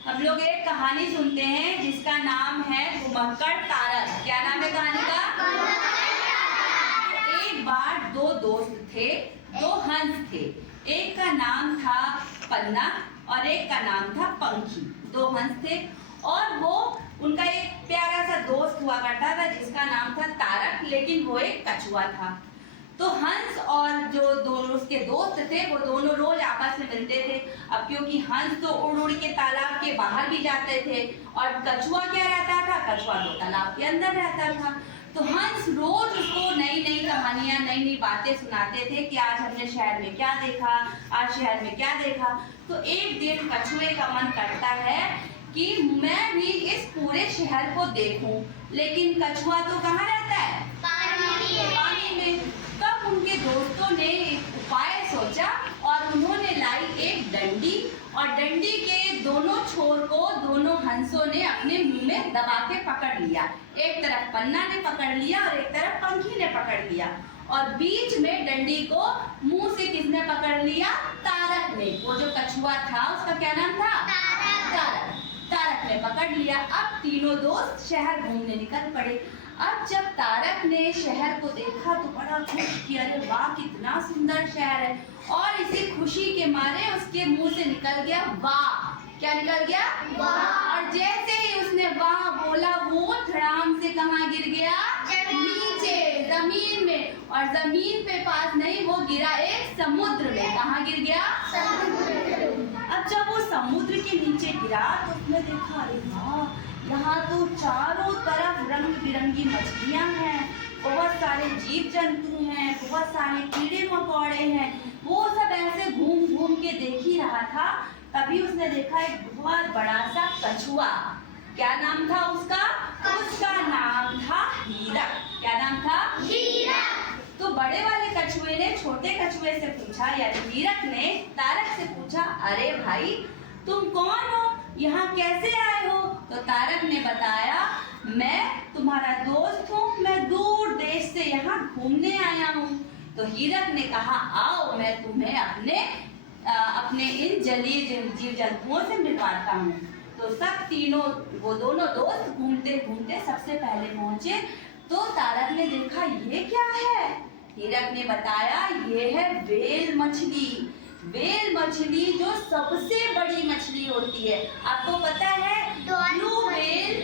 हम लोग एक कहानी सुनते हैं जिसका नाम है घुमक्कड़ तारक। क्या नाम है कहानी का? एक बार दो दोस्त थे, दो हंस थे। एक का नाम था पन्ना और एक का नाम था पंखी। दो हंस थे और वो उनका एक प्यारा सा दोस्त हुआ करता था जिसका नाम था तारक, लेकिन वो एक कछुआ था। तो हंस और जो दोनों उसके दोस्त थे वो दोनों रोज आपस में मिलते थे। अब क्योंकि हंस तो उड़ उड़ के तालाब के बाहर भी जाते थे और कछुआ क्या रहता था, कछुआ तो तालाब के अंदर रहता था। तो हंस रोज उसको नई नई कहानियां, नई नई बातें सुनाते थे कि आज हमने शहर में क्या देखा, आज शहर में क्या देखा। तो एक दिन कछुए का मन करता है कि मैं भी इस पूरे शहर को देखूं, लेकिन कछुआ तो कहाँ रहता है? पानी में। तब उनके दोस्तों ने एक उपाय सोचा और उन्होंने लाई एक डंडी और डंडी के दोनों छोर को दोनों हंसों ने अपने मुंह में दबा के पकड़ लिया। एक तरफ पन्ना ने पकड़ लिया और एक तरफ पंखी ने पकड़ लिया और बीच में डंडी को मुंह से किसने पकड़ लिया? तारक ने। वो जो कछुआ था उसका क्या नाम था? तारक ने पकड़ लिया। अब तीनों दोस्त शहर घूमने निकल पड़े। अब जब तारक ने शहर को देखा तो बड़ा खुश किया, अरे वाह कितना सुंदर शहर है। और इसी खुशी के मारे उसके मुंह से निकल गया वाह। क्या निकल गया? वाह। और जैसे ही उसने वाह बोला वो धड़ाम से कहाँ गिर गया? नीचे जमीन में। और जमीन पे पास नहीं, वो गिरा एक समुद्र में। कहाँ गिर गया? अब जब वो समुद्र के नीचे गिरा तो उसने देखा, अरे वाह यहाँ तो चारों तरफ रंग बिरंगी मछलियाँ हैं, बहुत सारे जीव जंतु हैं, बहुत सारे कीड़े मकोड़े हैं। वो सब ऐसे घूम घूम के देख ही रहा था। तभी उसने देखा एक बहुत बड़ा सा कछुआ। क्या नाम था उसका? उसका नाम था हीरक। क्या नाम था? हीरक। तो बड़े वाले कछुए ने छोटे कछुए से पूछा, यानी हीरक ने तारक से पूछा, अरे भाई तुम कौन हो, यहाँ कैसे आए हो? तो तारक ने बताया, मैं तुम्हारा दोस्त हूँ, मैं दूर देश से यहाँ घूमने आया हूँ। तो हीरक ने कहा, आओ मैं तुम्हें अपने इन जलीय जीव जंतुओं से मिलवाता हूँ। तो सब तीनों वो दोनों दोस्त घूमते घूमते सबसे पहले पहुंचे। तो तारक ने देखा, ये क्या है? हीरक ने बताया, ये है व्हेल मछली। व्हेल मछली जो सबसे बड़ी मछली होती है। आपको पता है ब्लू व्हेल,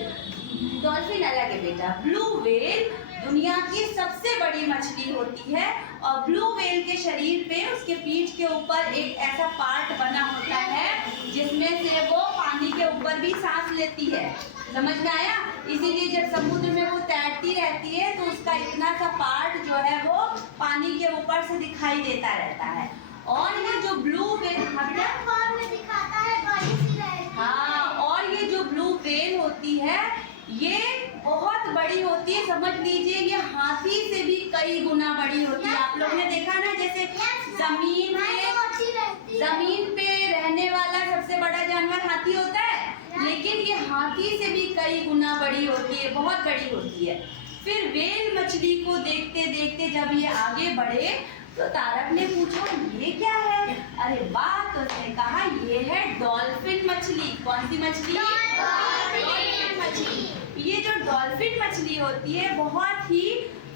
डॉल्फिन अलग है बेटा। ब्लू व्हेल दुनिया की सबसे बड़ी मछली होती है और ब्लू व्हेल के शरीर पे उसके पीठ के ऊपर एक ऐसा पार्ट बना होता है जिसमें से वो पानी के ऊपर भी सांस लेती है। समझ में आया? इसीलिए जब समुद्र में वो तैरती रहती है तो उसका इतना सा पार्ट जो है वो पानी के ऊपर से दिखाई देता रहता है। और ये जो ब्लू व्हेल दिखाता है, हाँ, और ये जो ब्लू व्हेल होती है ये बहुत बड़ी होती है। समझ लीजिए ये हाथी से भी कई गुना बड़ी होती है। आप लोग ने देखा ना, जैसे जमीन पे रहने वाला सबसे बड़ा जानवर हाथी होता है, लेकिन ये हाथी से भी कई गुना बड़ी होती है, बहुत बड़ी होती है। फिर व्हेल मछली को देखते देखते जब ये आगे बढ़े तो तारक ने पूछा, ये क्या है? अरे वाह। तो उसने कहा, ये है डॉल्फिन मछली। कौन सी मछली? डॉल्फिन मछली। ये जो डॉल्फिन मछली होती है बहुत ही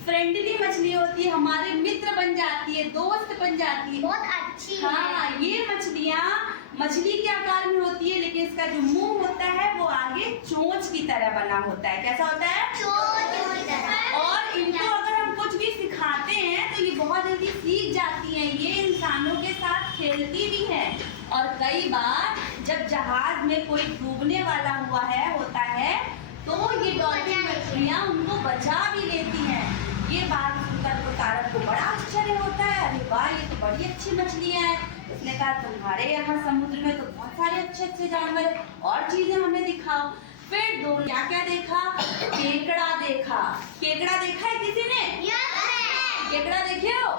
फ्रेंडली मछली होती है, हमारे मित्र बन जाती है, दोस्त बन जाती है, बहुत अच्छी है। हाँ, ये मछलियाँ मछली के आकार में होती है, लेकिन इसका जो मुंह होता है वो आगे चोंच की तरह बना होता है। कैसा होता है? चोंच की तरह। और इनको अगर हम कुछ भी सिखाते हैं तो ये बहुत जल्दी सीख जाती हैं। ये इंसानों के साथ खेलती भी है और कई बार जब जहाज में कोई डूबने वाला होता है तो ये डॉल्फिन मछलियाँ उनको बचा भी लेती हैं। ये बात सुनकर तो तारक को बड़ा आश्चर्य होता है, अरे वाह ये तो बड़ी अच्छी मछलियाँ हैं। उसने कहा, तुम्हारे यहाँ समुद्र में तो बहुत सारे अच्छे अच्छे जानवर हैं, और चीजें हमें दिखाओ। फिर दोनों क्या क्या देखा? केकड़ा देखा। केकड़ा देखा है किसी ने? केकड़ा देखे हो?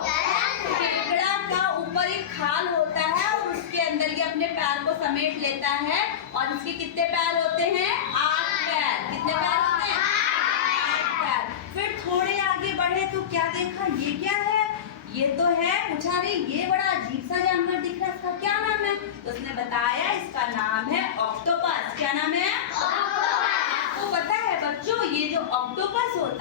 केकड़ा का ऊपर एक खाल होता है और उसके अंदर ये अपने पैर को समेट लेता है। और इसके कितने पैर होते हैं? 8 पैर। कितने पैर होते हैं? 8 पैर। फिर थोड़े आगे बढ़े तो क्या देखा? ये क्या है? ये तो है, पूछा नहीं, ये बड़ा अजीब सा जानवर दिख रहा है, इसका क्या नाम है? तो उसने बताया, इसका नाम है ऑक्टोपस।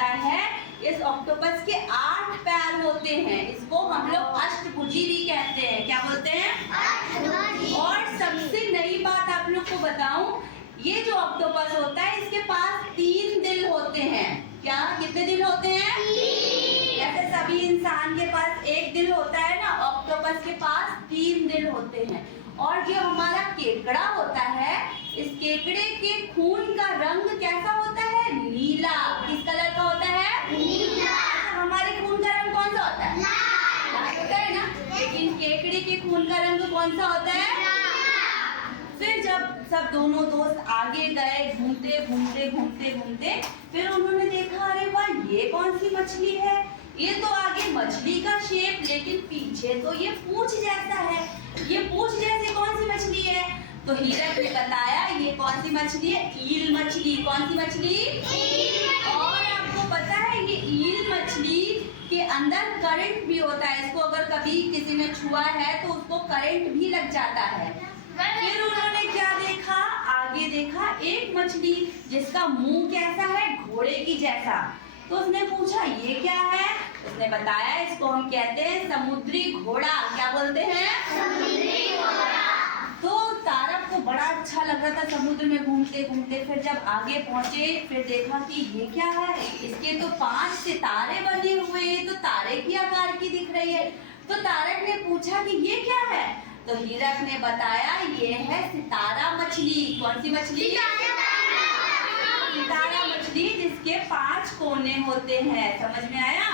होता है, इस ऑक्टोपस के 8 पैर होते हैं। इसको हम लोग अष्टभुजी भी कहते हैं। क्या बोलते हैं? अष्टभुजी। और सबसे नई बात आप लोग को बताऊं, ये जो ऑक्टोपस होता है इसके पास 3 दिल होते हैं। क्या कितने दिल होते हैं? 3। जैसे सभी इंसान के पास 1 दिल होता है ना, ऑक्टोपस के पास 3 दिल होते हैं। और जो हमारा केकड़ा होता है, इस केकड़े के खून का रंग कैसा होता है? नीला। किस कलर का होता है? नीला। हमारे खून का रंग कौन सा होता है? लाल होता है ना, लेकिन केकड़े के खून का रंग कौन सा होता है? फिर जब सब दोनों दोस्त आगे गए, घूमते घूमते घूमते घूमते, फिर उन्होंने देखा, अरे वाह, ये कौन सी मछली है? ये तो आगे मछली का शेप, लेकिन पीछे तो ये पूंछ जैसा है। ये पूंछ जैसी कौन सी मछली है? तो हीरक ने बताया, ये कौन सी मछली है? ईल मछली। कौन सी मछली? ईल। और आपको पता है, ये ईल मछली के अंदर करंट भी होता है। इसको अगर कभी किसी ने छुआ है तो उसको करंट भी लग जाता है। फिर उन्होंने क्या देखा? आगे देखा एक मछली जिसका मुंह कैसा है? घोड़े की जैसा। तो उसने पूछा, ये क्या है? उसने बताया, इसको हम कहते हैं समुद्री घोड़ा। क्या बोलते हैं? समुद्री घोड़ा। तो तारक को बड़ा अच्छा लग रहा था समुद्र में घूमते घूमते। फिर जब आगे पहुंचे, फिर देखा कि ये क्या है? इसके तो 5 सितारे बने हुए हैं, तो तारे की आकार की दिख रही है। तो तारक ने पूछा कि ये क्या है? तो हीरक ने बताया, ये है सितारा मछली। कौन सी मछली? सितारा मछली, जिसके 5 कोने होते हैं। समझ में आया?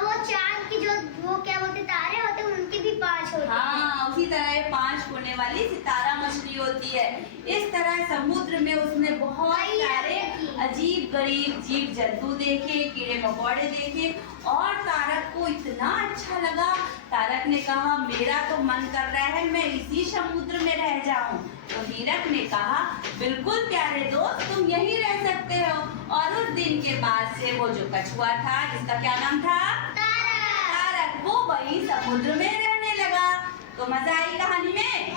वो चांद की जो वो क्या बोलते तारे होते हैं, उनके भी 5 होते हैं। हाँ, उसी तरह 5 कोने वाली सितारा मछली होती है। इस तरह समुद्र में उसने बहुत सारे अजीब गरीब जीव जंतु देखे, कीड़े मकोड़े देखे, और तारक को इतना अच्छा लगा। तारक ने कहा, मेरा तो मन कर रहा है मैं इसी समुद्र में रह जाऊं। तो हीरक ने कहा, बिल्कुल प्यारे दोस्त, तुम यहीं रह सकते हो। और उस दिन के बाद से वो जो कछुआ था, जिसका क्या नाम था? तारक, वो वही समुद्र में रहने लगा। तो मजा आई कहानी में?